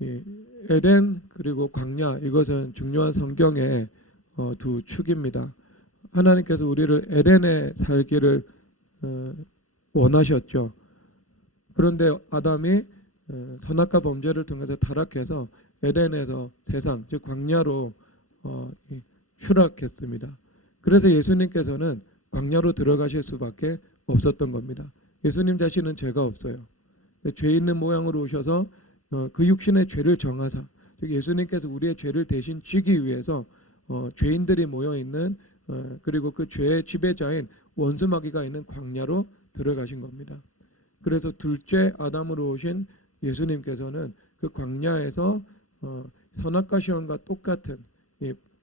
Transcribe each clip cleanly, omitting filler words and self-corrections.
이 에덴 그리고 광야, 이것은 중요한 성경의 두 축입니다. 하나님께서 우리를 에덴에 살기를 원하셨죠. 그런데 아담이 선악과 범죄를 통해서 타락해서 에덴에서 세상, 즉 광야로 추락했습니다. 그래서 예수님께서는 광야로 들어가실 수밖에 없었던 겁니다. 예수님 자신은 죄가 없어요. 죄 있는 모양으로 오셔서 그 육신의 죄를 정하사, 즉 예수님께서 우리의 죄를 대신 지기 위해서 죄인들이 모여 있는 그리고 그 죄의 지배자인 원수 마귀가 있는 광야로 들어가신 겁니다. 그래서 둘째 아담으로 오신 예수님께서는 그 광야에서 선악과 시험과 똑같은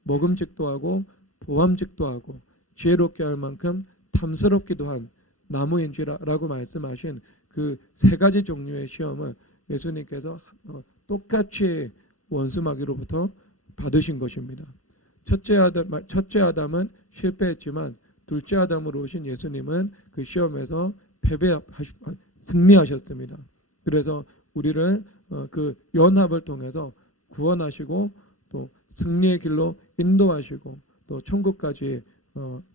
먹음직도 하고 보암직도 하고 지혜롭게 할 만큼 탐스럽기도 한 나무인지라고 말씀하신 그 세 가지 종류의 시험을 예수님께서 똑같이 원수 마귀로부터 받으신 것입니다. 첫째 아담은 실패했지만 둘째 아담으로 오신 예수님은 그 시험에서 승리하셨습니다. 그래서 우리를 그 연합을 통해서 구원하시고 또 승리의 길로 인도하시고 또 천국까지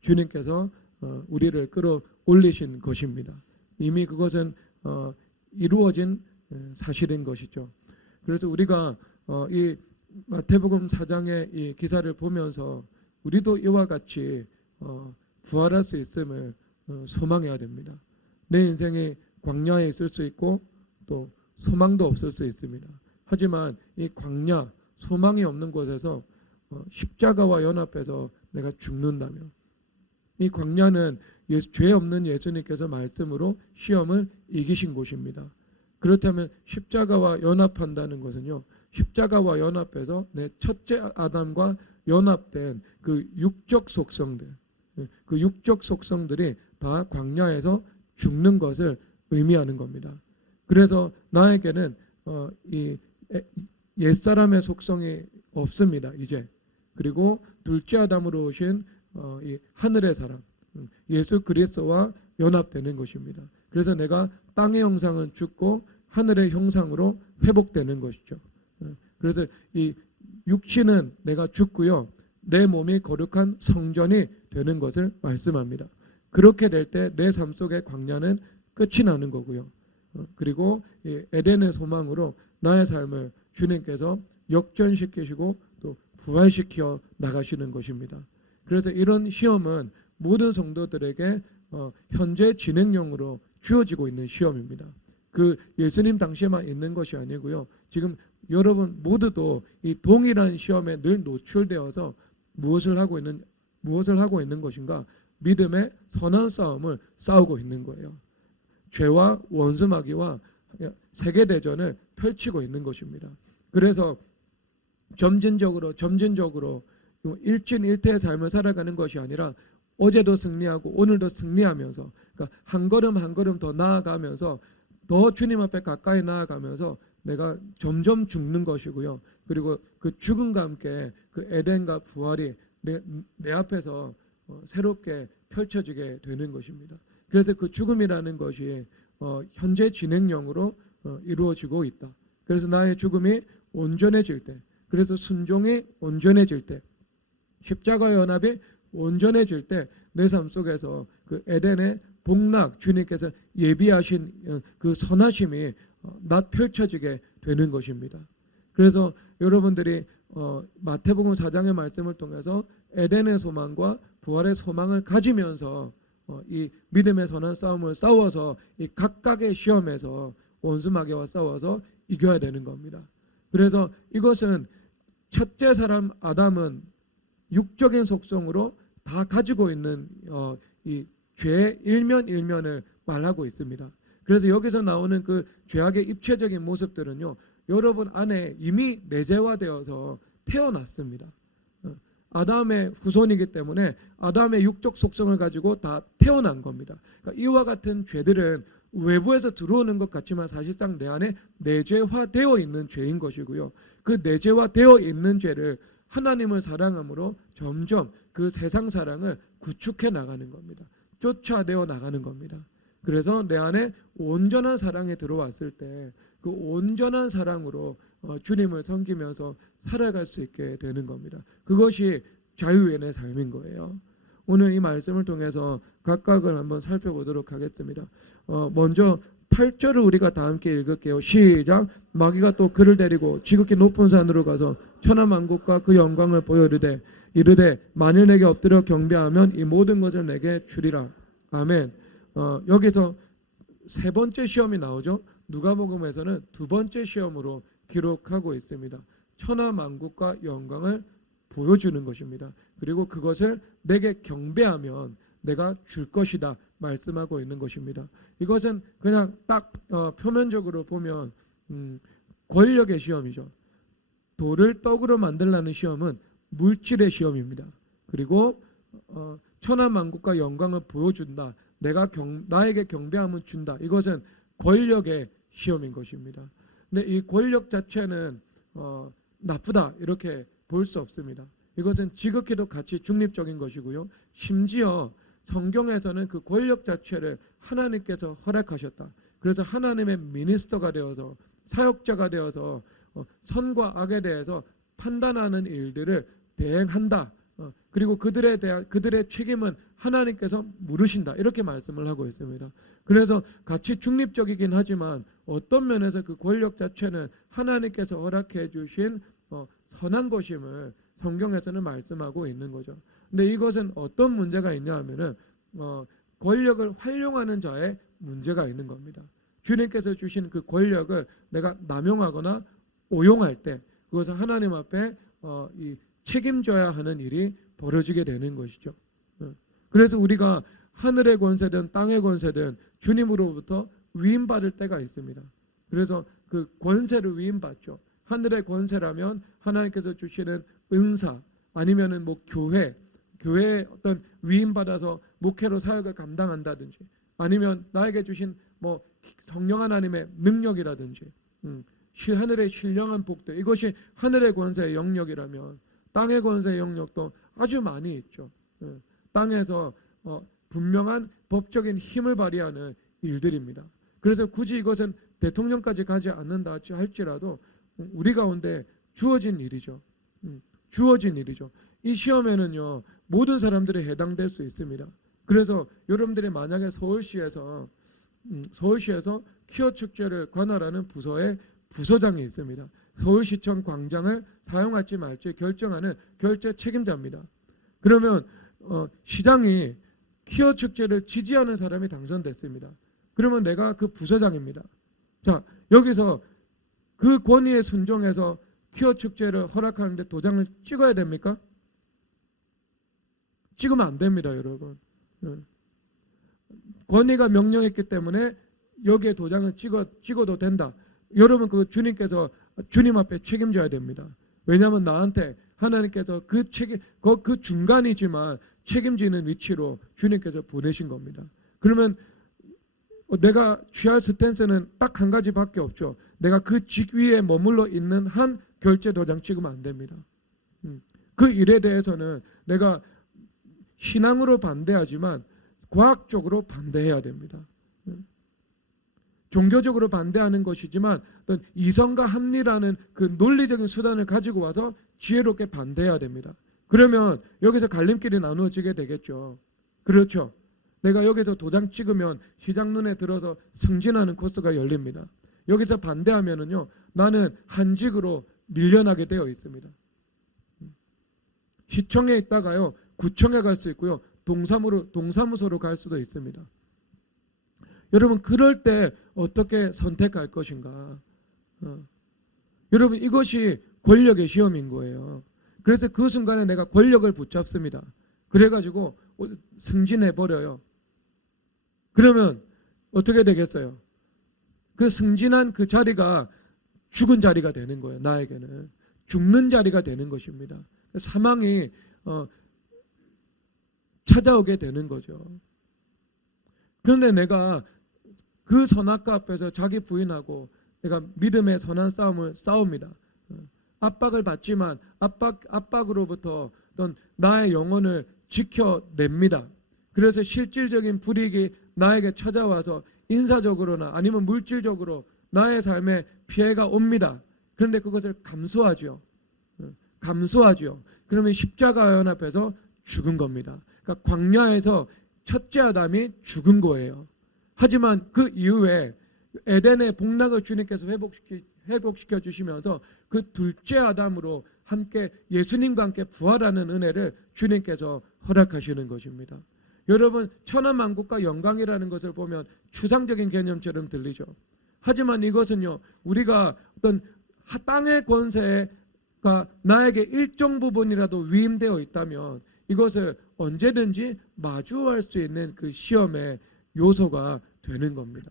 주님께서 우리를 끌어올리신 것입니다. 이미 그것은 이루어진 사실인 것이죠. 그래서 우리가 이 마태복음 4장의 이 기사를 보면서 우리도 이와 같이 부활할 수 있음을 소망해야 됩니다. 내 인생이 광야에 있을 수 있고 또 소망도 없을 수 있습니다. 하지만 이 광야, 소망이 없는 곳에서 십자가와 연합해서 내가 죽는다면, 이 광야는 죄 없는 예수님께서 말씀으로 시험을 이기신 곳입니다. 그렇다면 십자가와 연합한다는 것은요, 십자가와 연합해서 내 첫째 아담과 연합된 그 육적 속성들, 그 육적 속성들이 다 광야에서 죽는 것을 의미하는 겁니다. 그래서 나에게는 이 옛사람의 속성이 없습니다. 이제. 그리고 둘째 아담으로 오신 이 하늘의 사람, 예수 그리스도와 연합되는 것입니다. 그래서 내가 땅의 형상은 죽고 하늘의 형상으로 회복되는 것이죠. 그래서 이 육신은 내가 죽고요, 내 몸이 거룩한 성전이 되는 것을 말씀합니다. 그렇게 될 때 내 삶 속의 광야는 끝이 나는 거고요. 그리고 이 에덴의 소망으로 나의 삶을 주님께서 역전시키시고 또 부활시켜 나가시는 것입니다. 그래서 이런 시험은 모든 성도들에게 현재 진행형으로 주어지고 있는 시험입니다. 그 예수님 당시에만 있는 것이 아니고요. 지금 여러분 모두도 이 동일한 시험에 늘 노출되어서 무엇을 하고 있는 것인가? 믿음의 선한 싸움을 싸우고 있는 거예요. 죄와 원수 마귀와 세계 대전을 펼치고 있는 것입니다. 그래서 점진적으로 일진일퇴의 삶을 살아가는 것이 아니라 어제도 승리하고 오늘도 승리하면서, 그러니까 한 걸음 한 걸음 더 나아가면서 더 주님 앞에 가까이 나아가면서 내가 점점 죽는 것이고요. 그리고 그 죽음과 함께 그 에덴과 부활이 내 앞에서 새롭게 펼쳐지게 되는 것입니다. 그래서 그 죽음이라는 것이 현재 진행형으로 이루어지고 있다. 그래서 나의 죽음이 온전해질 때, 그래서 순종이 온전해질 때, 십자가 연합이 온전해질 때 내 삶 속에서 그 에덴의 복락, 주님께서 예비하신 그 선하심이 나 펼쳐지게 되는 것입니다. 그래서 여러분들이 마태복음 4장의 말씀을 통해서 에덴의 소망과 부활의 소망을 가지면서 이 믿음의 선한 싸움을 싸워서 이 각각의 시험에서 원수 마귀와 싸워서 이겨야 되는 겁니다. 그래서 이것은 첫째 사람 아담은 육적인 속성으로 다 가지고 있는 이 죄의 일면을 말하고 있습니다. 그래서 여기서 나오는 그 죄악의 입체적인 모습들은요, 여러분 안에 이미 내재화되어서 태어났습니다. 아담의 후손이기 때문에 아담의 육적 속성을 가지고 다 태어난 겁니다. 그러니까 이와 같은 죄들은 외부에서 들어오는 것 같지만 사실상 내 안에 내재화되어 있는 죄인 것이고요. 그 내재화되어 있는 죄를 하나님을 사랑함으로 점점 그 세상 사랑을 구축해 나가는 겁니다. 쫓아내어 나가는 겁니다. 그래서 내 안에 온전한 사랑이 들어왔을 때 그 온전한 사랑으로 주님을 섬기면서 살아갈 수 있게 되는 겁니다. 그것이 자유인의 삶인 거예요. 오늘 이 말씀을 통해서 각각을 한번 살펴보도록 하겠습니다. 먼저 8절을 우리가 다 함께 읽을게요. 시작. 마귀가 또 그를 데리고 지극히 높은 산으로 가서 천하만국과 그 영광을 보여 이르되 만일 내게 엎드려 경배하면 이 모든 것을 내게 주리라. 아멘. 여기서 세 번째 시험이 나오죠. 누가복음에서는 두 번째 시험으로 기록하고 있습니다. 천하만국과 영광을 보여주는 것입니다. 그리고 그것을 내게 경배하면 내가 줄 것이다 말씀하고 있는 것입니다. 이것은 그냥 딱 표면적으로 보면 권력의 시험이죠. 돌을 떡으로 만들라는 시험은 물질의 시험입니다. 그리고 천하만국과 영광을 보여준다. 나에게 경배함을 준다. 이것은 권력의 시험인 것입니다. 근데 이 권력 자체는 나쁘다 이렇게 볼 수 없습니다. 이것은 지극히도 가치 중립적인 것이고요. 심지어 성경에서는 그 권력 자체를 하나님께서 허락하셨다. 그래서 하나님의 미니스터가 되어서 사역자가 되어서 선과 악에 대해서 판단하는 일들을 대행한다. 그리고 그들의 책임은 하나님께서 물으신다. 이렇게 말씀을 하고 있습니다. 그래서 같이 중립적이긴 하지만 어떤 면에서 그 권력 자체는 하나님께서 허락해 주신 선한 것임을 성경에서는 말씀하고 있는 거죠. 근데 이것은 어떤 문제가 있냐 하면은 권력을 활용하는 자의 문제가 있는 겁니다. 주님께서 주신 그 권력을 내가 남용하거나 오용할 때 그것은 하나님 앞에 책임져야 하는 일이 벌어지게 되는 것이죠. 그래서 우리가 하늘의 권세든 땅의 권세든 주님으로부터 위임받을 때가 있습니다. 그래서 그 권세를 위임받죠. 하늘의 권세라면 하나님께서 주시는 은사 아니면은 뭐 교회에 어떤 위임받아서 목회로 사역을 감당한다든지 아니면 나에게 주신 뭐 성령 하나님의 능력이라든지 하늘의 신령한 복들 이것이 하늘의 권세의 영역이라면 땅의 권세의 영역도 아주 많이 있죠. 땅에서 분명한 법적인 힘을 발휘하는 일들입니다. 그래서 굳이 이것은 대통령까지 가지 않는다 할지라도 우리 가운데 주어진 일이죠. 주어진 일이죠. 이 시험에는요 모든 사람들이 해당될 수 있습니다. 그래서 여러분들이 만약에 서울시에서 퀴어 축제를 관할하는 부서에 부서장이 있습니다. 서울시청 광장을 사용할지 말지 결정하는 결제 책임자입니다. 그러면 시장이 퀴어 축제를 지지하는 사람이 당선됐습니다. 그러면 내가 그 부서장입니다. 자, 여기서 그 권위에 순종해서 퀴어 축제를 허락하는데 도장을 찍어야 됩니까? 찍으면 안 됩니다, 여러분. 권위가 명령했기 때문에 여기에 도장을 찍어도 된다. 여러분 그 주님께서 주님 앞에 책임져야 됩니다. 왜냐하면 나한테 하나님께서 그 중간이지만 책임지는 위치로 주님께서 보내신 겁니다. 그러면 내가 취할 스탠스는 딱 한 가지밖에 없죠. 내가 그 직위에 머물러 있는 한 결제 도장 찍으면 안 됩니다. 그 일에 대해서는 내가 신앙으로 반대하지만 과학적으로 반대해야 됩니다. 종교적으로 반대하는 것이지만 어떤 이성과 합리라는 그 논리적인 수단을 가지고 와서 지혜롭게 반대해야 됩니다. 그러면 여기서 갈림길이 나누어지게 되겠죠. 그렇죠. 내가 여기서 도장 찍으면 시장 눈에 들어서 승진하는 코스가 열립니다. 여기서 반대하면은요, 나는 한직으로 밀려나게 되어 있습니다. 시청에 있다가요, 구청에 갈 수 있고요, 동사무소로 갈 수도 있습니다. 여러분 그럴 때 어떻게 선택할 것인가? 여러분 이것이 권력의 시험인 거예요. 그래서 그 순간에 내가 권력을 붙잡습니다. 그래가지고 승진해버려요. 그러면 어떻게 되겠어요? 그 승진한 그 자리가 죽은 자리가 되는 거예요. 나에게는 죽는 자리가 되는 것입니다. 사망이 찾아오게 되는 거죠. 그런데 내가 그 선악과 앞에서 자기 부인하고 내가 믿음의 선한 싸움을 싸웁니다. 압박을 받지만 압박으로부터 어떤 나의 영혼을 지켜냅니다. 그래서 실질적인 불이익이 나에게 찾아와서 인사적으로나 아니면 물질적으로 나의 삶에 피해가 옵니다. 그런데 그것을 감수하죠. 감수하죠. 그러면 십자가 연합해서 죽은 겁니다. 그러니까 광야에서 첫째 아담이 죽은 거예요. 하지만 그 이후에 에덴의 복락을 주님께서 회복시켜 주시면서 그 둘째 아담으로 함께 예수님과 함께 부활하는 은혜를 주님께서 허락하시는 것입니다. 여러분, 천하만국과 영광이라는 것을 보면 추상적인 개념처럼 들리죠. 하지만 이것은요, 우리가 어떤 땅의 권세가 나에게 일정 부분이라도 위임되어 있다면 이것을 언제든지 마주할 수 있는 그 시험의 요소가 되는 겁니다.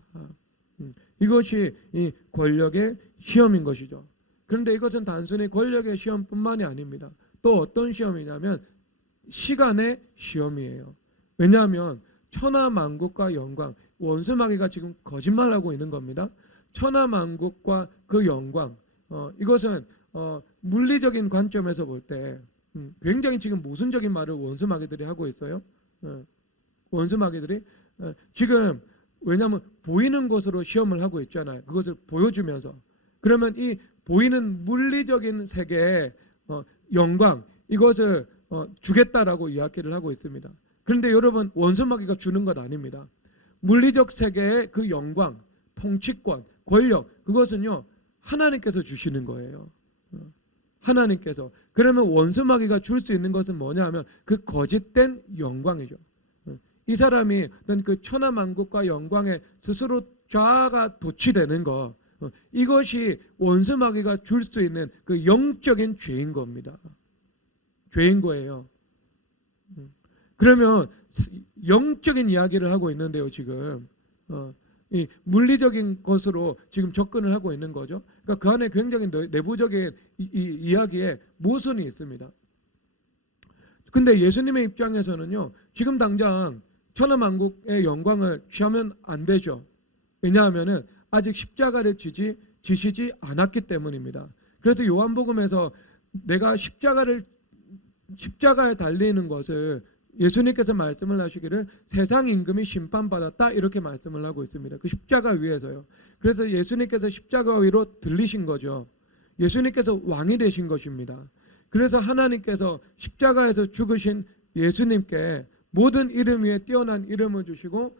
이것이 이 권력의 시험인 것이죠. 그런데 이것은 단순히 권력의 시험뿐만이 아닙니다. 또 어떤 시험이냐면 시간의 시험이에요. 왜냐하면 천하만국과 영광, 원수마귀가 지금 거짓말하고 있는 겁니다. 천하만국과 그 영광, 이것은 물리적인 관점에서 볼 때 굉장히 지금 모순적인 말을 원수마귀들이 하고 있어요. 원수마귀들이 지금 왜냐하면 보이는 것으로 시험을 하고 있잖아요. 그것을 보여주면서 그러면 이 보이는 물리적인 세계의 영광 이것을 주겠다라고 이야기를 하고 있습니다. 그런데 여러분, 원수마귀가 주는 것 아닙니다. 물리적 세계의 그 영광, 통치권, 권력 그것은요 하나님께서 주시는 거예요. 하나님께서. 그러면 원수마귀가 줄 수 있는 것은 뭐냐 하면 그 거짓된 영광이죠. 이 사람이 어떤 그 천하만국과 영광에 스스로 자아가 도취되는 것, 이것이 원수마귀가 줄 수 있는 그 영적인 죄인 겁니다. 죄인 거예요. 그러면 영적인 이야기를 하고 있는데요, 지금 이 물리적인 것으로 지금 접근을 하고 있는 거죠. 그러니까 그 안에 굉장히 내부적인 이야기에 모순이 있습니다. 근데 예수님의 입장에서는요, 지금 당장 천하만국의 영광을 취하면 안 되죠. 왜냐하면은 아직 십자가를 지시지 않았기 때문입니다. 그래서 요한복음에서 내가 십자가에 달리는 것을 예수님께서 말씀을 하시기를 세상 임금이 심판받았다 이렇게 말씀을 하고 있습니다. 그 십자가 위에서요. 그래서 예수님께서 십자가 위로 들리신 거죠. 예수님께서 왕이 되신 것입니다. 그래서 하나님께서 십자가에서 죽으신 예수님께 모든 이름 위에 뛰어난 이름을 주시고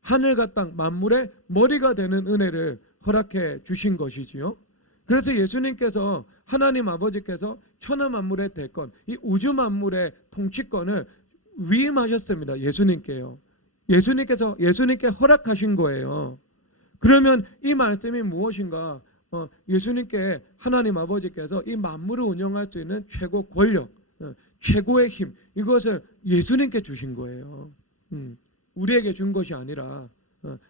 하늘과 땅 만물의 머리가 되는 은혜를 허락해 주신 것이지요. 그래서 예수님께서 하나님 아버지께서 천하 만물의 대권, 이 우주 만물의 통치권을 위임하셨습니다. 예수님께요. 예수님께 허락하신 거예요. 그러면 이 말씀이 무엇인가? 예수님께 하나님 아버지께서 이 만물을 운영할 수 있는 최고 권력, 최고의 힘 이것을 예수님께 주신 거예요. 우리에게 준 것이 아니라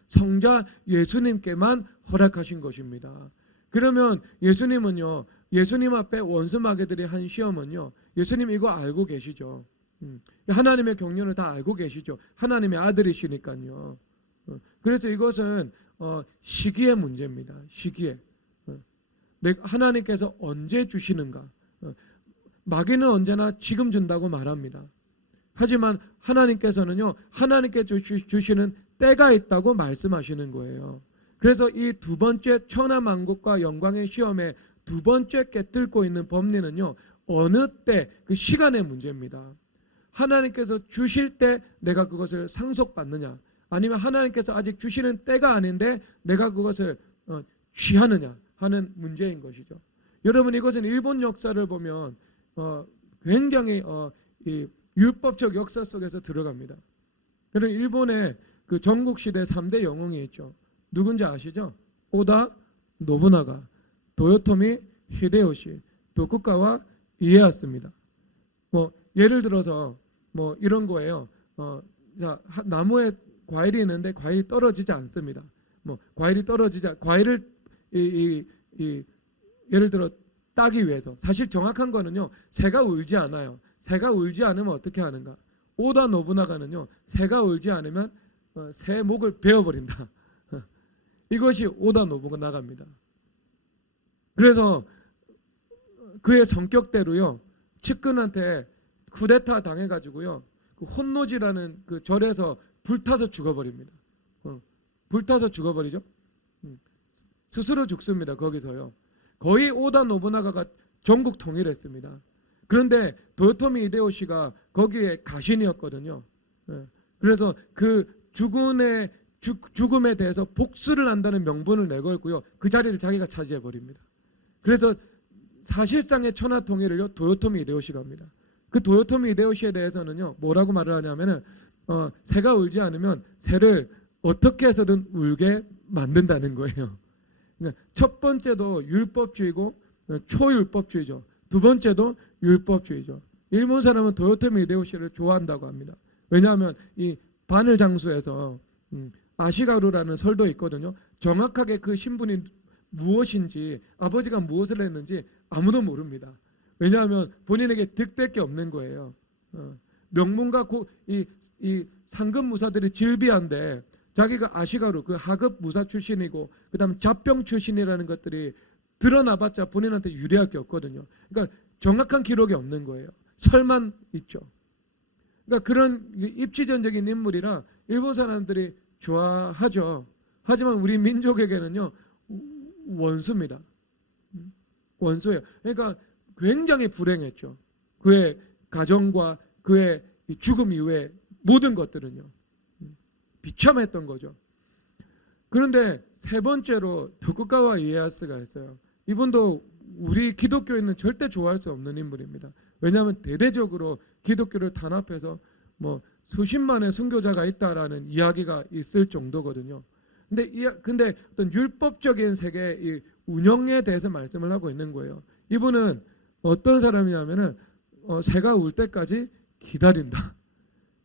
성자 예수님께만 허락하신 것입니다. 그러면 예수님은요, 예수님 앞에 원수마귀들이 한 시험은요, 예수님 이거 알고 계시죠. 하나님의 경륜을 다 알고 계시죠. 하나님의 아들이시니까요. 그래서 이것은 시기의 문제입니다. 시기에 하나님께서 언제 주시는가. 마귀는 언제나 지금 준다고 말합니다. 하지만 하나님께서는요, 하나님께 주시는 때가 있다고 말씀하시는 거예요. 그래서 이 두 번째 천하만국과 영광의 시험에 두 번째 깨뚫고 있는 법리는요, 어느 때 그 시간의 문제입니다. 하나님께서 주실 때 내가 그것을 상속받느냐, 아니면 하나님께서 아직 주시는 때가 아닌데 내가 그것을 취하느냐 하는 문제인 것이죠. 여러분, 이것은 일본 역사를 보면 굉장히 이 율법적 역사 속에서 들어갑니다. 그리고 일본의 그 전국시대 3대 영웅이 있죠. 누군지 아시죠? 오다 노부나가, 도요토미 히데요시, 도쿠가와 이에야스입니다. 뭐 예를 들어서 뭐 이런 거예요. 나무에 과일이 있는데 과일이 떨어지지 않습니다. 뭐 과일을 예를 들어 따기 위해서, 사실 정확한 거는요, 새가 울지 않아요. 새가 울지 않으면 어떻게 하는가? 오다 노부나가는요, 새가 울지 않으면 새 목을 베어버린다. 이것이 오다 노부나가입니다. 그래서 그의 성격대로요, 측근한테 쿠데타 당해가지고요, 그 혼노지라는 그 절에서 불타서 죽어버립니다. 불타서 죽어버리죠. 스스로 죽습니다. 거기서요. 거의 오다 노부나가가 전국 통일했습니다. 그런데 도요토미 히데요시가 거기에 가신이었거든요. 예. 그래서 그 죽음에 대해서 복수를 한다는 명분을 내걸고요. 그 자리를 자기가 차지해 버립니다. 그래서 사실상의 천하 통일을요 도요토미 히데요시가 합니다. 그 도요토미 히데요시에 대해서는요 뭐라고 말을 하냐면은 새가 울지 않으면 새를 어떻게 해서든 울게 만든다는 거예요. 그러니까 첫 번째도 율법주의고 초율법주의죠. 두 번째도 율법주의죠. 일본 사람은 도요토미 히데요시를 좋아한다고 합니다. 왜냐하면 이 바늘 장수에서 아시가루라는 설도 있거든요. 정확하게 그 신분이 무엇인지 아버지가 무엇을 했는지 아무도 모릅니다. 왜냐하면 본인에게 득될 게 없는 거예요. 명문가 이 상급 무사들이 질비한데 자기가 아시가루 그 하급 무사 출신이고 그다음 잡병 출신이라는 것들이 드러나봤자 본인한테 유리할 게 없거든요. 그러니까 정확한 기록이 없는 거예요. 설만 있죠. 그러니까 그런 입지전적인 인물이라 일본 사람들이 좋아하죠. 하지만 우리 민족에게는요 원수입니다. 원수예요. 그러니까 굉장히 불행했죠. 그의 가정과 그의 죽음 이후에 모든 것들은요 비참했던 거죠. 그런데 세 번째로 도쿠가와 이에야스가 있어요. 이분도 우리 기독교인은 절대 좋아할 수 없는 인물입니다. 왜냐하면 대대적으로 기독교를 탄압해서 뭐 수십만의 선교자가 있다라는 이야기가 있을 정도거든요. 근데 어떤 율법적인 세계의 운영에 대해서 말씀을 하고 있는 거예요. 이분은 어떤 사람이냐면은 새가 울 때까지 기다린다.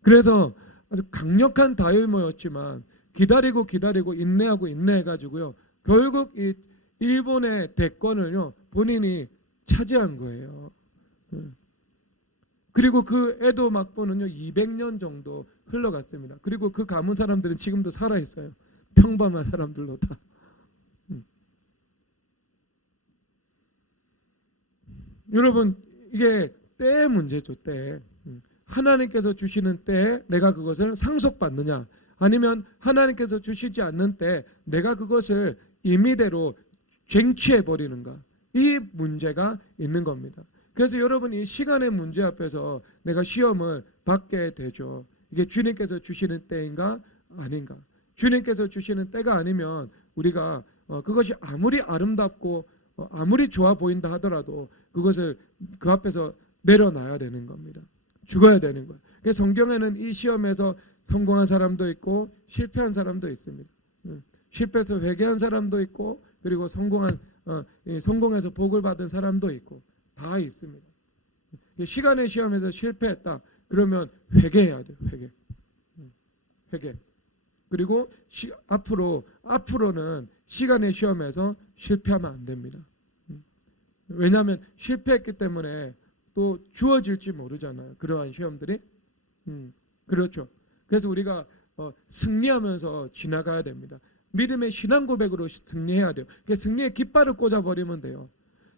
그래서 아주 강력한 다혈모였지만 기다리고 인내하고 인내해가지고요. 결국 이 일본의 대권을요 본인이 차지한 거예요. 그리고 그 에도 막부는요 200년 정도 흘러갔습니다. 그리고 그 가문 사람들은 지금도 살아 있어요. 평범한 사람들로 다. 여러분 이게 때의 문제죠. 때. 하나님께서 주시는 때에 내가 그것을 상속받느냐 아니면 하나님께서 주시지 않는 때 내가 그것을 임의대로 쟁취해버리는가 이 문제가 있는 겁니다. 그래서 여러분 이 시간의 문제 앞에서 내가 시험을 받게 되죠. 이게 주님께서 주시는 때인가 아닌가. 주님께서 주시는 때가 아니면 우리가 그것이 아무리 아름답고 아무리 좋아 보인다 하더라도 그것을 그 앞에서 내려놔야 되는 겁니다. 죽어야 되는 거예요. 그래서 성경에는 이 시험에서 성공한 사람도 있고 실패한 사람도 있습니다. 실패해서 회개한 사람도 있고 그리고 성공해서 복을 받은 사람도 있고 다 있습니다. 시간의 시험에서 실패했다. 그러면 회개해야 돼요. 회개. 그리고 앞으로는 시간의 시험에서 실패하면 안 됩니다. 왜냐하면 실패했기 때문에 또 주어질지 모르잖아요. 그러한 시험들이. 그렇죠. 그래서 우리가 승리하면서 지나가야 됩니다. 믿음의 신앙 고백으로 승리해야 돼요. 승리의 깃발을 꽂아버리면 돼요.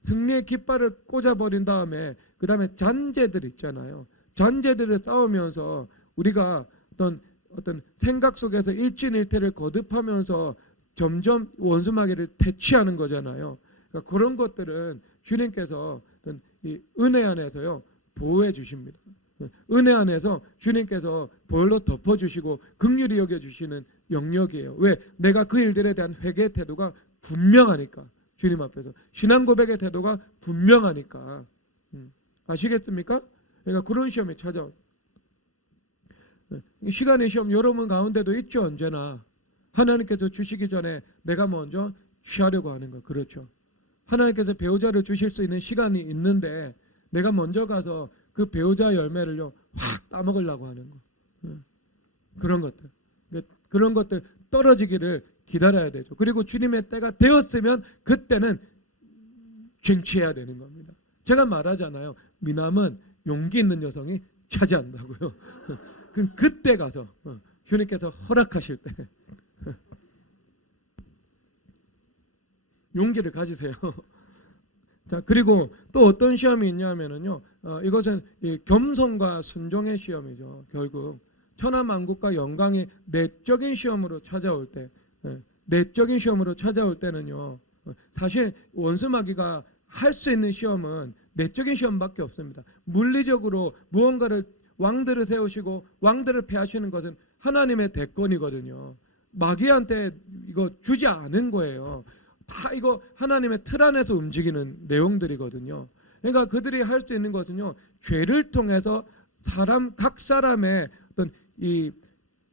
승리의 깃발을 꽂아버린 다음에 그 다음에 잔재들 있잖아요. 잔재들을 싸우면서 우리가 어떤 생각 속에서 일진일퇴를 거듭하면서 점점 원수마귀를 퇴치하는 거잖아요. 그러니까 그런 것들은 주님께서 어떤 이 은혜 안에서요 보호해 주십니다. 은혜 안에서 주님께서 보혈로 덮어주시고 긍휼히 여겨주시는 영역이에요. 왜? 내가 그 일들에 대한 회개의 태도가 분명하니까. 주님 앞에서 신앙 고백의 태도가 분명하니까. 아시겠습니까? 그러니까 그런 시험이 찾아와요. 시간의 시험 여러분 가운데도 있죠. 언제나 하나님께서 주시기 전에 내가 먼저 취하려고 하는 거. 그렇죠. 하나님께서 배우자를 주실 수 있는 시간이 있는데 내가 먼저 가서 그 배우자 열매를요 확 따먹으려고 하는 거. 그런 것들 떨어지기를 기다려야 되죠. 그리고 주님의 때가 되었으면 그때는 쟁취해야 되는 겁니다. 제가 말하잖아요. 미남은 용기 있는 여성이 차지한다고요. 그럼 그때 가서 주님께서 허락하실 때 용기를 가지세요. 자, 그리고 또 어떤 시험이 있냐면은요, 이것은 이 겸손과 순종의 시험이죠. 결국 천하만국과 영광이 내적인 시험으로 찾아올 때, 내적인 시험으로 찾아올 때는요, 사실 원수마귀가 할 수 있는 시험은 내적인 시험밖에 없습니다. 물리적으로 무언가를 왕들을 세우시고 왕들을 패하시는 것은 하나님의 대권이거든요. 마귀한테 이거 주지 않은 거예요. 다 이거 하나님의 틀 안에서 움직이는 내용들이거든요. 그러니까 그들이 할 수 있는 것은요, 죄를 통해서 각 사람의 어떤 이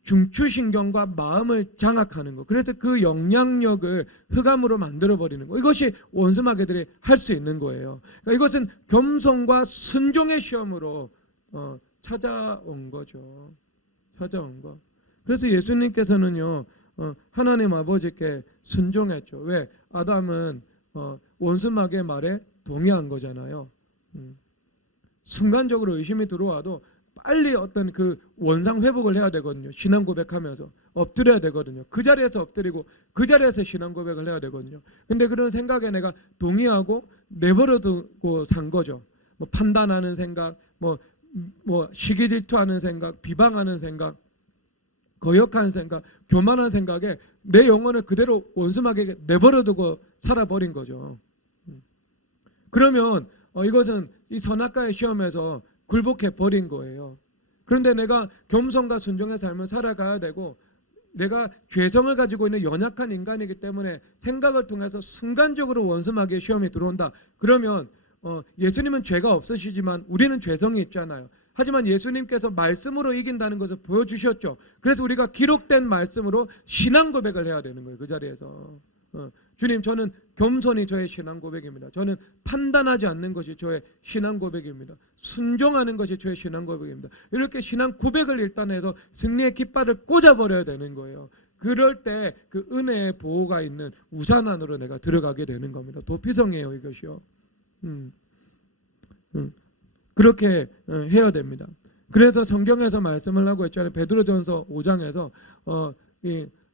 중추신경과 마음을 장악하는 것, 그래서 그 영향력을 흑암으로 만들어 버리는 것, 이것이 원수마귀들이 할 수 있는 거예요. 그러니까 이것은 겸손과 순종의 시험으로 찾아온 거죠. 찾아온 거. 그래서 예수님께서는요, 하나님 아버지께 순종했죠. 왜? 아담은 원수마귀의 말에 동의한 거잖아요. 순간적으로 의심이 들어와도 빨리 어떤 그 원상 회복을 해야 되거든요. 신앙 고백하면서 엎드려야 되거든요. 그 자리에서 엎드리고 그 자리에서 신앙 고백을 해야 되거든요. 근데 그런 생각에 내가 동의하고 내버려 두고 산 거죠. 뭐 판단하는 생각, 뭐 시기 질투하는 생각, 비방하는 생각, 거역하는 생각, 교만한 생각에 내 영혼을 그대로 원수마귀에게 내버려 두고 살아버린 거죠. 그러면 이것은 이 선악과의 시험에서 굴복해 버린 거예요. 그런데 내가 겸손과 순종의 삶을 살아가야 되고, 내가 죄성을 가지고 있는 연약한 인간이기 때문에 생각을 통해서 순간적으로 원수마귀의 시험이 들어온다. 그러면 예수님은 죄가 없으시지만 우리는 죄성이 있잖아요. 하지만 예수님께서 말씀으로 이긴다는 것을 보여주셨죠. 그래서 우리가 기록된 말씀으로 신앙 고백을 해야 되는 거예요. 그 자리에서 주님, 저는 겸손이 저의 신앙 고백입니다. 저는 판단하지 않는 것이 저의 신앙 고백입니다. 순종하는 것이 저의 신앙 고백입니다. 이렇게 신앙 고백을 일단 해서 승리의 깃발을 꽂아버려야 되는 거예요. 그럴 때 그 은혜의 보호가 있는 우산 안으로 내가 들어가게 되는 겁니다. 도피성이에요, 이것이요. 그렇게 해야 됩니다. 그래서 성경에서 말씀을 하고 있잖아요. 베드로전서 5장에서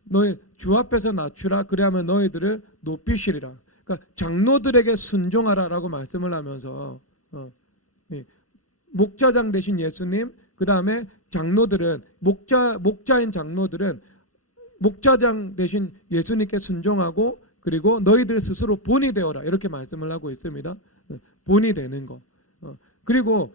너희 주 앞에서 낮추라, 그래야면 너희들을 높이시리라. 그러니까 장로들에게 순종하라라고 말씀을 하면서 목자장 되신 예수님, 그 다음에 장로들은 목자인 장로들은 목자장 되신 예수님께 순종하고, 그리고 너희들 스스로 본이 되어라, 이렇게 말씀을 하고 있습니다. 본이 되는 거. 그리고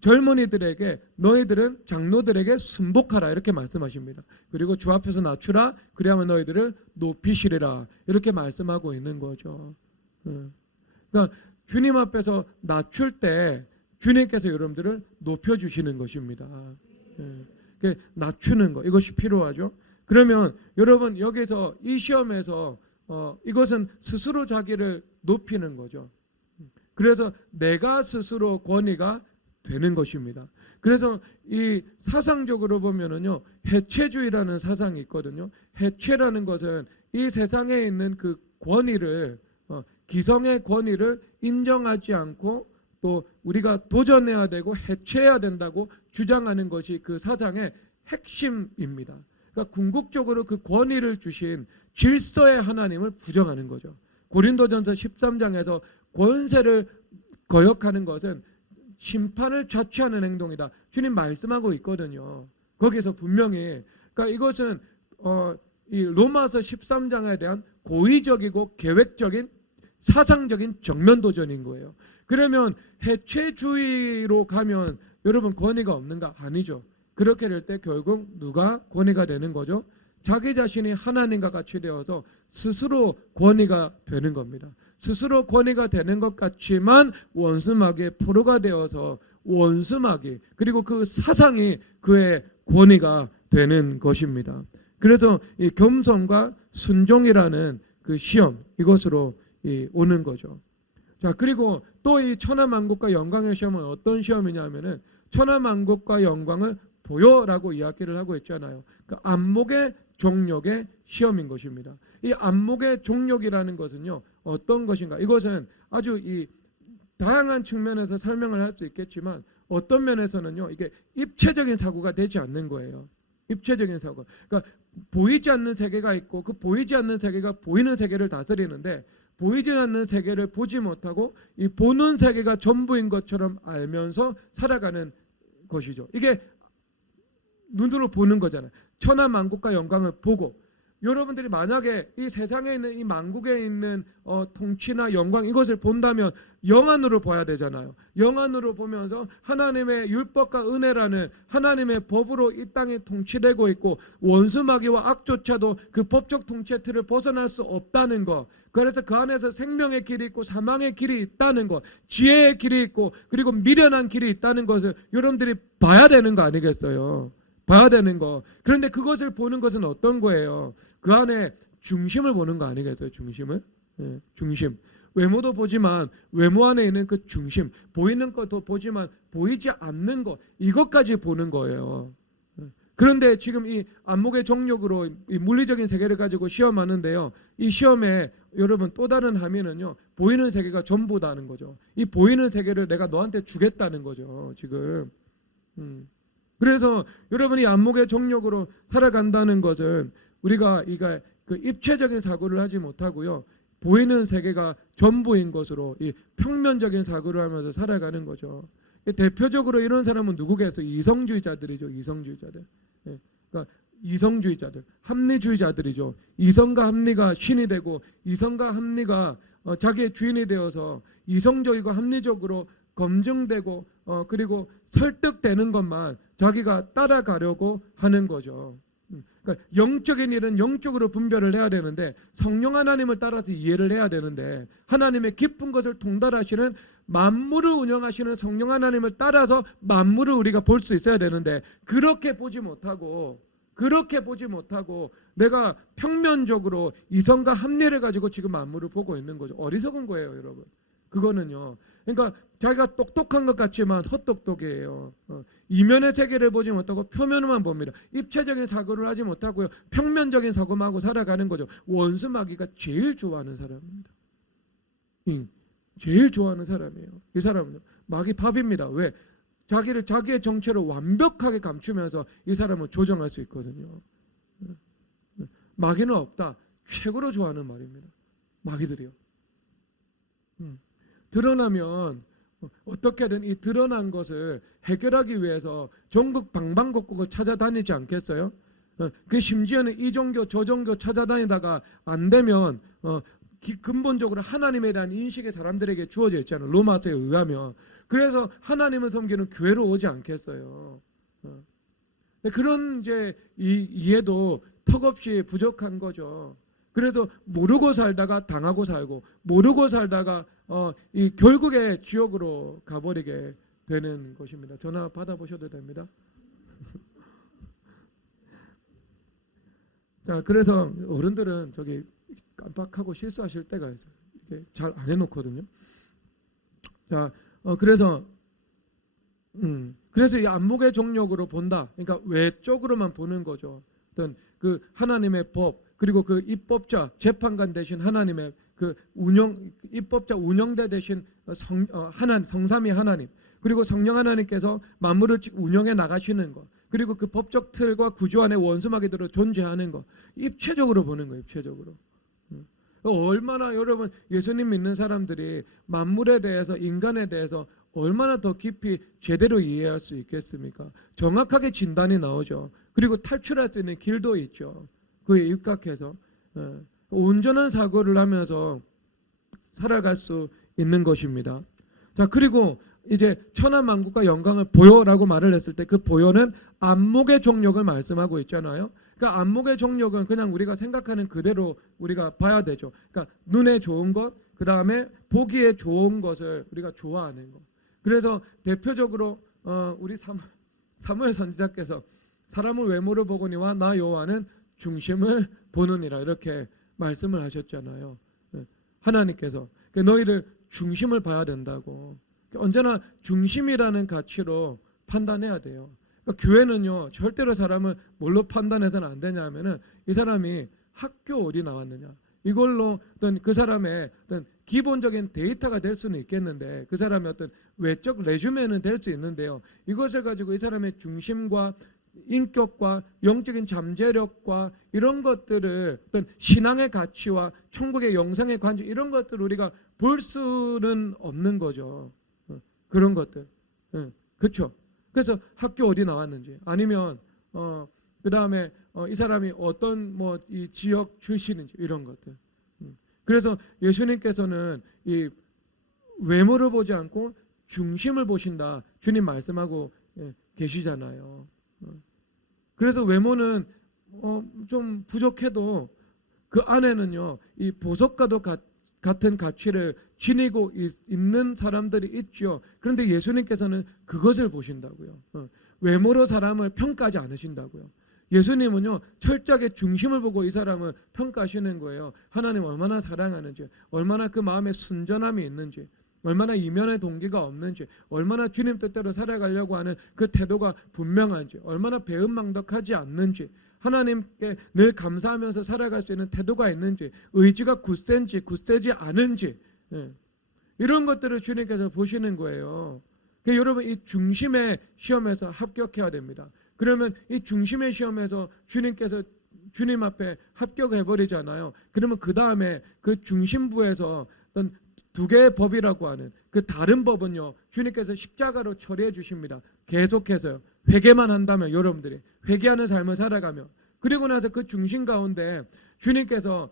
젊은이들에게 너희들은 장로들에게 순복하라, 이렇게 말씀하십니다. 그리고 주 앞에서 낮추라, 그래야만 너희들을 높이시리라, 이렇게 말씀하고 있는 거죠. 그러니까 주님 앞에서 낮출 때 주님께서 여러분들을 높여주시는 것입니다. 낮추는 거, 이것이 필요하죠. 그러면 여러분 여기서 이 시험에서 이것은 스스로 자기를 높이는 거죠. 그래서 내가 스스로 권위가 되는 것입니다. 그래서 이 사상적으로 보면은요, 해체주의라는 사상이 있거든요. 해체라는 것은 이 세상에 있는 그 권위를, 기성의 권위를 인정하지 않고 또 우리가 도전해야 되고 해체해야 된다고 주장하는 것이 그 사상의 핵심입니다. 그러니까 궁극적으로 그 권위를 주신 질서의 하나님을 부정하는 거죠. 고린도전서 13장에서 권세를 거역하는 것은 심판을 자취하는 행동이다, 주님 말씀하고 있거든요. 거기서 분명히, 그러니까 이것은 이 로마서 13장에 대한 고의적이고 계획적인 사상적인 정면 도전인 거예요. 그러면 해체주의로 가면 여러분 권위가 없는가? 아니죠. 그렇게 될 때 결국 누가 권위가 되는 거죠? 자기 자신이 하나님과 같이 되어서 스스로 권위가 되는 겁니다. 스스로 권위가 되는 것 같지만 원수마귀의 포로가 되어서 원수마귀, 그리고 그 사상이 그의 권위가 되는 것입니다. 그래서 이 겸손과 순종이라는 그 시험, 이것으로 오는 거죠. 자, 그리고 또 이 천하만국과 영광의 시험은 어떤 시험이냐면은 천하만국과 영광을 보여라고 이야기를 하고 있잖아요. 그 안목의 종력의 시험인 것입니다. 이 안목의 종력이라는 것은요, 어떤 것인가? 이것은 아주 이 다양한 측면에서 설명을 할 수 있겠지만 어떤 면에서는요, 이게 입체적인 사고가 되지 않는 거예요. 입체적인 사고. 그러니까 보이지 않는 세계가 있고 그 보이지 않는 세계가 보이는 세계를 다스리는데, 보이지 않는 세계를 보지 못하고 이 보는 세계가 전부인 것처럼 알면서 살아가는 것이죠. 이게 눈으로 보는 거잖아요. 천하만국과 영광을 보고, 여러분들이 만약에 이 세상에 있는 이 만국에 있는 통치나 영광 이것을 본다면 영안으로 봐야 되잖아요. 영안으로 보면서 하나님의 율법과 은혜라는 하나님의 법으로 이 땅에 통치되고 있고 원수 마귀와 악조차도 그 법적 통치의 틀을 벗어날 수 없다는 것. 그래서 그 안에서 생명의 길이 있고 사망의 길이 있다는 것, 지혜의 길이 있고 그리고 미련한 길이 있다는 것을 여러분들이 봐야 되는 거 아니겠어요? 봐야 되는 거. 그런데 그것을 보는 것은 어떤 거예요? 그 안에 중심을 보는 거 아니겠어요? 중심을? 예, 중심. 외모도 보지만 외모 안에 있는 그 중심, 보이는 것도 보지만 보이지 않는 것, 이것까지 보는 거예요. 그런데 지금 이 안목의 정욕으로 이 물리적인 세계를 가지고 시험하는데요. 이 시험에 여러분 또 다른 함의는요. 보이는 세계가 전부다는 거죠. 이 보이는 세계를 내가 너한테 주겠다는 거죠. 지금. 그래서 여러분이 안목의 정욕으로 살아간다는 것은 우리가 그 입체적인 사고를 하지 못하고요. 보이는 세계가 전부인 것으로 이 평면적인 사고를 하면서 살아가는 거죠. 대표적으로 이런 사람은 누구겠어요? 이성주의자들이죠. 이성주의자들. 그러니까 이성주의자들, 합리주의자들이죠. 이성과 합리가 신이 되고 이성과 합리가 자기의 주인이 되어서 이성적이고 합리적으로 검증되고 그리고 설득되는 것만 자기가 따라가려고 하는 거죠. 그러니까 영적인 일은 영적으로 분별을 해야 되는데 성령 하나님을 따라서 이해를 해야 되는데 하나님의 깊은 것을 통달하시는 만물을 운영하시는 성령 하나님을 따라서 만물을 우리가 볼 수 있어야 되는데 그렇게 보지 못하고 내가 평면적으로 이성과 합리를 가지고 지금 만물을 보고 있는 거죠. 어리석은 거예요, 여러분. 그거는요. 그러니까 자기가 똑똑한 것 같지만 헛똑똑이에요. 이면의 세계를 보지 못하고 표면만 봅니다. 입체적인 사고를 하지 못하고요. 평면적인 사고만 하고 살아가는 거죠. 원수 마귀가 제일 좋아하는 사람입니다. 제일 좋아하는 사람이에요. 이 사람은 마귀 밥입니다. 왜? 자기의 정체를 완벽하게 감추면서 이 사람을 조정할 수 있거든요. 마귀는 없다. 최고로 좋아하는 말입니다. 마귀들이요. 드러나면 어떻게든 이 드러난 것을 해결하기 위해서 전국 방방곡곡을 찾아다니지 않겠어요? 그 심지어는 이 종교 저 종교 찾아다니다가 안 되면 근본적으로 하나님에 대한 인식이 사람들에게 주어져 있잖아요. 로마서에 의하면. 그래서 하나님을 섬기는 교회로 오지 않겠어요. 그런 이제 이해도 턱없이 부족한 거죠. 그래서 모르고 살다가 당하고 살고 모르고 살다가 이 결국에 지옥으로 가버리게 되는 것입니다. 전화 받아보셔도 됩니다. 자, 그래서 어른들은 저기 깜빡하고 실수하실 때가 있어요. 이게 잘 안 해놓거든요. 자, 그래서 이 안목의 정욕으로 본다. 그러니까 외적으로만 보는 거죠. 어떤 그 하나님의 법 그리고 그 입법자 재판관 대신 하나님의 그 입법자 운영대 대신 성삼위 하나님 그리고 성령 하나님께서 만물을 운영해 나가시는 것 그리고 그 법적 틀과 구조 안에 원수마귀들로 존재하는 것 입체적으로 보는 거예요. 입체적으로. 얼마나 여러분 예수님 믿는 사람들이 만물에 대해서 인간에 대해서 얼마나 더 깊이 제대로 이해할 수 있겠습니까? 정확하게 진단이 나오죠. 그리고 탈출할 수 있는 길도 있죠. 그에 입각해서 온전한 사고를 하면서 살아갈 수 있는 것입니다. 자, 그리고 이제 천하만국과 영광을 보여라고 말을 했을 때 그 보여는 안목의 정욕을 말씀하고 있잖아요. 그러니까 안목의 정욕은 그냥 우리가 생각하는 그대로 우리가 봐야 되죠. 그러니까 눈에 좋은 것, 그 다음에 보기에 좋은 것을 우리가 좋아하는 것. 그래서 대표적으로 우리 사무엘 선지자께서 사람을 외모를 보거니와 나 여호와는 중심을 보느니라 이렇게 말씀을 하셨잖아요. 하나님께서 너희를 중심을 봐야 된다고. 언제나 중심이라는 가치로 판단해야 돼요. 그러니까 교회는요 절대로 사람을 뭘로 판단해서는 안 되냐 하면은 이 사람이 학교 어디 나왔느냐 이걸로 어떤 그 사람의 어떤 기본적인 데이터가 될 수는 있겠는데 그 사람의 어떤 외적 레주메는 될 수 있는데요. 이것을 가지고 이 사람의 중심과 인격과 영적인 잠재력과 이런 것들을 어떤 신앙의 가치와 천국의 영생의 관점 이런 것들을 우리가 볼 수는 없는 거죠. 그런 것들. 그렇죠. 그래서 학교 어디 나왔는지 아니면 그 다음에 이 사람이 어떤 뭐 이 지역 출신인지 이런 것들. 그래서 예수님께서는 이 외모를 보지 않고 중심을 보신다. 주님 말씀하고 계시잖아요. 그래서 외모는 좀 부족해도 그 안에는요, 이 보석과도 같은 가치를 지니고 있는 사람들이 있죠. 그런데 예수님께서는 그것을 보신다고요. 외모로 사람을 평가하지 않으신다고요. 예수님은요, 철저하게 중심을 보고 이 사람을 평가하시는 거예요. 하나님 얼마나 사랑하는지, 얼마나 그 마음에 순전함이 있는지, 얼마나 이면의 동기가 없는지, 얼마나 주님 뜻대로 살아가려고 하는 그 태도가 분명한지, 얼마나 배은망덕하지 않는지, 하나님께 늘 감사하면서 살아갈 수 있는 태도가 있는지, 의지가 굳센지 굳세지 않은지, 이런 것들을 주님께서 보시는 거예요. 그러니까 여러분, 이 중심의 시험에서 합격해야 됩니다. 그러면 이 중심의 시험에서 주님께서 주님 앞에 합격해버리잖아요. 그러면 그 다음에 그 중심부에서 어떤 두 개의 법이라고 하는 그 다른 법은요, 주님께서 십자가로 처리해 주십니다. 계속해서요. 회개만 한다면, 여러분들이 회개하는 삶을 살아가며, 그리고 나서 그 중심 가운데 주님께서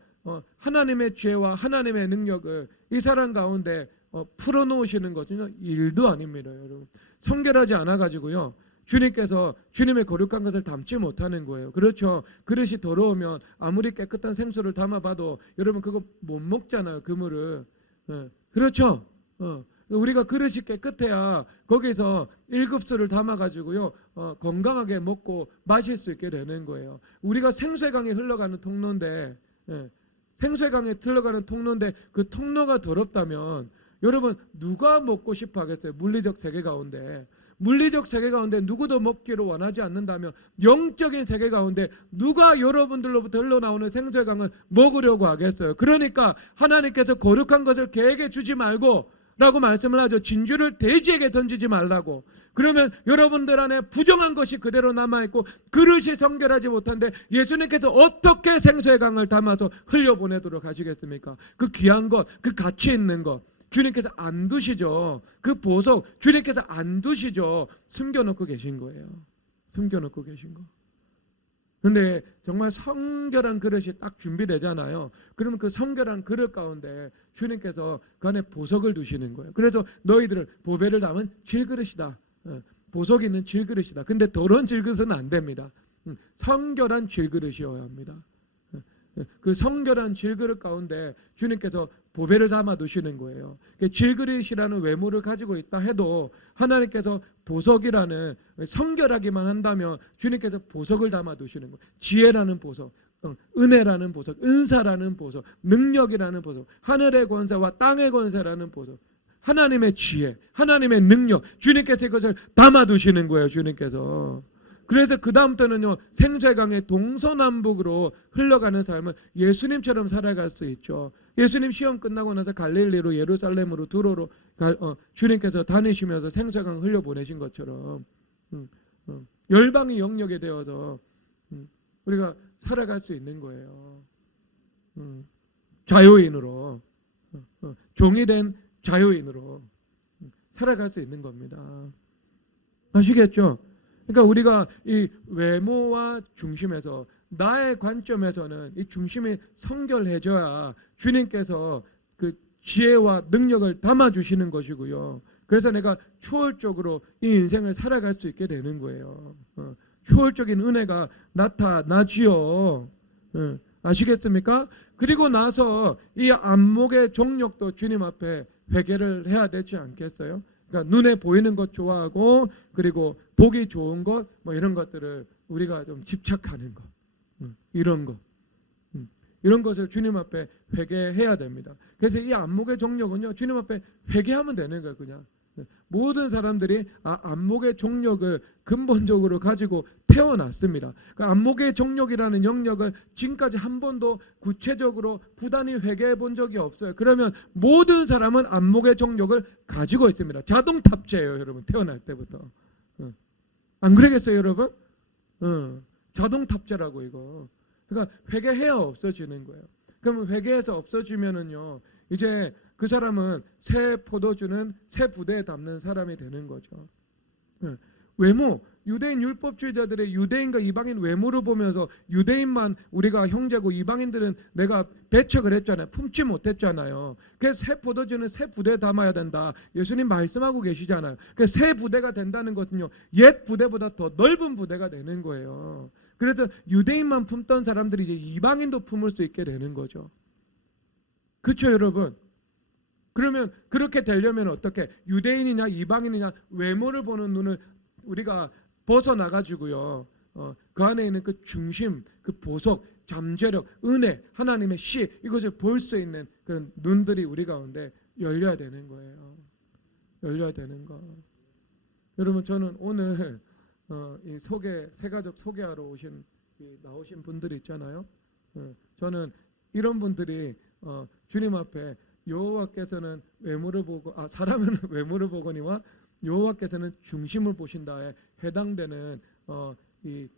하나님의 죄와 하나님의 능력을 이 사람 가운데 풀어놓으시는 것은 일도 아닙니다. 여러분, 성결하지 않아가지고요, 주님께서 주님의 거룩한 것을 담지 못하는 거예요. 그렇죠. 그릇이 더러우면 아무리 깨끗한 생수를 담아봐도 여러분 그거 못 먹잖아요. 그물을. 그렇죠. 우리가 그릇이 깨끗해야 거기서 1급수를 담아가지고요, 건강하게 먹고 마실 수 있게 되는 거예요. 우리가 생수강에 흘러가는 통로인데, 생수강에 흘러가는 통로인데 그 통로가 더럽다면 여러분 누가 먹고 싶어 하겠어요? 물리적 세계 가운데. 물리적 세계 가운데 누구도 먹기를 원하지 않는다면 영적인 세계 가운데 누가 여러분들로부터 흘러나오는 생수의 강을 먹으려고 하겠어요? 그러니까 하나님께서 거룩한 것을 개에게 주지 말고 라고 말씀을 하죠. 진주를 돼지에게 던지지 말라고. 그러면 여러분들 안에 부정한 것이 그대로 남아있고 그릇이 성결하지 못한데 예수님께서 어떻게 생수의 강을 담아서 흘려보내도록 하시겠습니까? 그 귀한 것, 그 가치 있는 것 주님께서 안 두시죠. 그 보석 주님께서 안 두시죠. 숨겨놓고 계신 거예요. 숨겨놓고 계신 거. 근데 정말 성결한 그릇이 딱 준비되잖아요. 그러면 그 성결한 그릇 가운데 주님께서 그 안에 보석을 두시는 거예요. 그래서 너희들은 보배를 담은 질그릇이다. 보석이 있는 질그릇이다. 근데 더러운 질그릇은 안 됩니다. 성결한 질그릇이어야 합니다. 그 성결한 질그릇 가운데 주님께서 보배를 담아 두시는 거예요. 질그릇이라는 외모를 가지고 있다 해도 하나님께서 보석이라는, 성결하기만 한다면 주님께서 보석을 담아 두시는 거예요. 지혜라는 보석, 은혜라는 보석, 은사라는 보석, 능력이라는 보석, 하늘의 권세와 땅의 권세라는 보석, 하나님의 지혜, 하나님의 능력, 주님께서 이것을 담아 두시는 거예요. 주님께서. 그래서 그 다음부터는요, 생수의 강의 동서남북으로 흘러가는 삶을 예수님처럼 살아갈 수 있죠. 예수님 시험 끝나고 나서 갈릴리로, 예루살렘으로, 두로로 주님께서 다니시면서 생수의 강을 흘려보내신 것처럼 열방이 영역이 되어서 우리가 살아갈 수 있는 거예요. 자유인으로, 종이 된 자유인으로 살아갈 수 있는 겁니다. 아시겠죠? 그러니까 우리가 이 외모와 중심에서, 나의 관점에서는 이 중심이 성결해져야 주님께서 그 지혜와 능력을 담아주시는 것이고요. 그래서 내가 초월적으로 이 인생을 살아갈 수 있게 되는 거예요. 초월적인 은혜가 나타나지요. 아시겠습니까? 그리고 나서 이 안목의 정욕도 주님 앞에 회개를 해야 되지 않겠어요? 그러니까 눈에 보이는 것 좋아하고, 그리고 보기 좋은 것, 뭐 이런 것들을 우리가 좀 집착하는 것, 이런 것, 이런 것을 주님 앞에 회개해야 됩니다. 그래서 이 안목의 정욕은요, 주님 앞에 회개하면 되는 거예요. 그냥 모든 사람들이 안목의 정욕을 근본적으로 가지고 태어났습니다. 그 안목의 정욕이라는 영역을 지금까지 한 번도 구체적으로 부단히 회개해 본 적이 없어요. 그러면 모든 사람은 안목의 정욕을 가지고 있습니다. 자동 탑재예요, 여러분. 태어날 때부터. 안 그러겠어요, 여러분? 자동 탑재라고 이거. 그러니까 회개해야 없어지는 거예요. 그러면 회개해서 없어지면은요, 이제 그 사람은 새 포도주는 새 부대에 담는 사람이 되는 거죠. 외모, 유대인 율법주의자들의 유대인과 이방인 외모를 보면서 유대인만 우리가 형제고 이방인들은 내가 배척을 했잖아요. 품지 못했잖아요. 그래서 새 포도주는 새 부대에 담아야 된다. 예수님 말씀하고 계시잖아요. 그래서 새 부대가 된다는 것은요, 옛 부대보다 더 넓은 부대가 되는 거예요. 그래서 유대인만 품던 사람들이 이제 이방인도 품을 수 있게 되는 거죠. 그렇죠, 여러분? 그러면 그렇게 되려면 어떻게? 유대인이냐 이방인이냐 외모를 보는 눈을 우리가 벗어나가지고요, 그 안에 있는 그 중심, 그 보석, 잠재력, 은혜, 하나님의 시, 이것을 볼 수 있는 그런 눈들이 우리 가운데 열려야 되는 거예요. 열려야 되는 거. 여러분, 저는 오늘 이 새가족 소개하러 나오신 분들이 있잖아요. 저는 이런 분들이 주님 앞에 여호와께서는 외모를 보고 사람은 외모를 보거니와 여호와께서는 중심을 보신다에 해당되는 이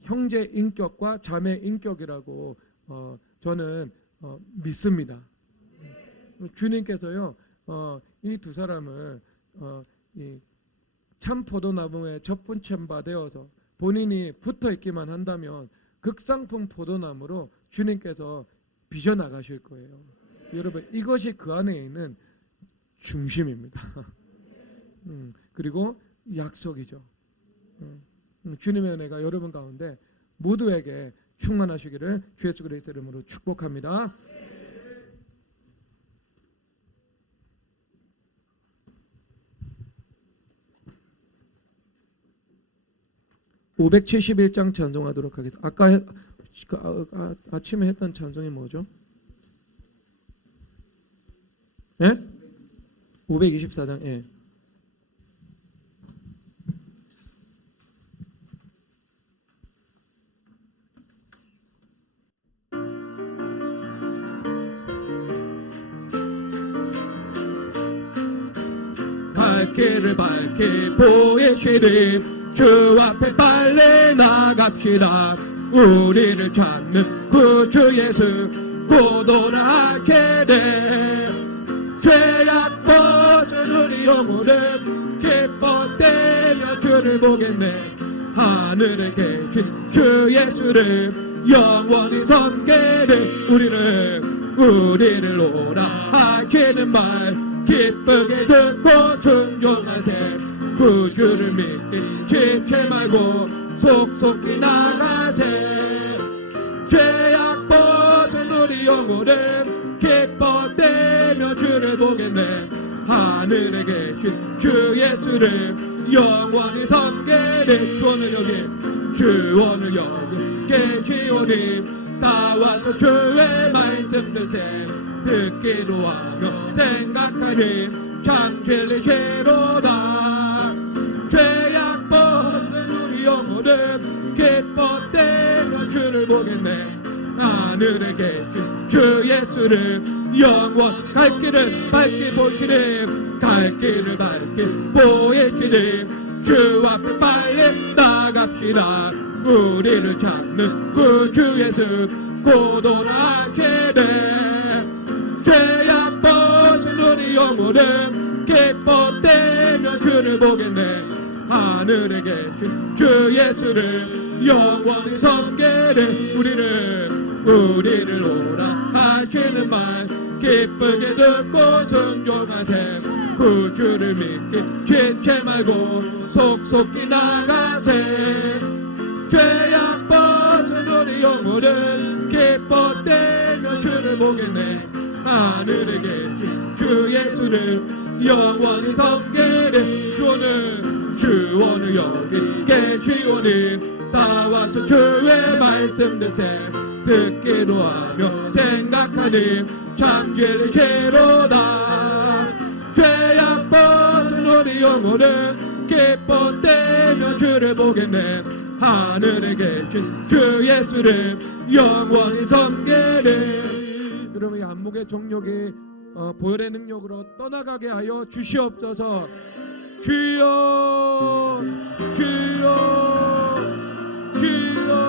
형제 인격과 자매 인격이라고 저는 믿습니다. 주님께서요, 이 두 사람을 이 참 포도나무에 접붙인 바 되어서 본인이 붙어 있기만 한다면 극상품 포도나무로 주님께서 빚어 나가실 거예요. 여러분, 이것이 그 안에 있는 중심입니다. 그리고 약속이죠. 주님의 은혜가 여러분 가운데 모두에게 충만하시기를 주 예수 그리스도의 이름으로 축복합니다. (571장) 찬송하도록 하겠습니다. 아까 아침에 했던 찬송이 뭐죠? 예? 524장. 예. 갈 길을 밝히 보이시리 주 앞에 빨리 나갑시다. 우리를 찾는 구주 예수 고도하시네. 죄악 벗은 우리 영혼은 기뻐되며 주를 보겠네. 하늘에 계신 주 예수를 영원히 섬기는 우리를 오라 하시는 말 기쁘게 듣고 순종하세. 구주를 믿기 지체 말고 속속히 나가세. 죄악 벗은 우리 영혼은 기뻐되며 주를 보겠네. 하늘에 계신 주 예수를 영원히 섬기리. 주 오늘 여기 계시오니 나와서 주의 말씀 듣기도 하며 생각하니 참 진리시로다. 죄악 벗은 우리 영혼은 기뻐되며 주를 보겠네. 하늘에 계신 주 예수를 영원 갈 길을 밝히 보시니 갈 길을 밝히 보이시니 주 앞에 빨리 나갑시다. 우리를 찾는 구주 예수 고도하시네. 죄악 벗은 우리 영혼은 기뻐되며 주를 보겠네. 하늘에 계신 주 예수를 영원히 섬기네. 우리를 오라 하시는 말 기쁘게 듣고 순종하세. 구주를 믿기 지체 말고 속속히 나가세. 죄악 벗은 우리 영혼은 기뻐되며 주를 보겠네. 하늘에 계신 주 예수를 영원히 섬기네. 주 오늘 여기 계시오니 나와서 주의 말씀 듣기도 하며 생각하니 참 진리시로다. 죄악 벗은 우리 영혼은 기뻐되며 주를 보겠네. 하늘에 계신 주 예수를 영원히 섬기네. 여러분, 이 안목의 정욕이 보혈의 능력으로 떠나가게 하여 주시옵소서. 주여 주여 주여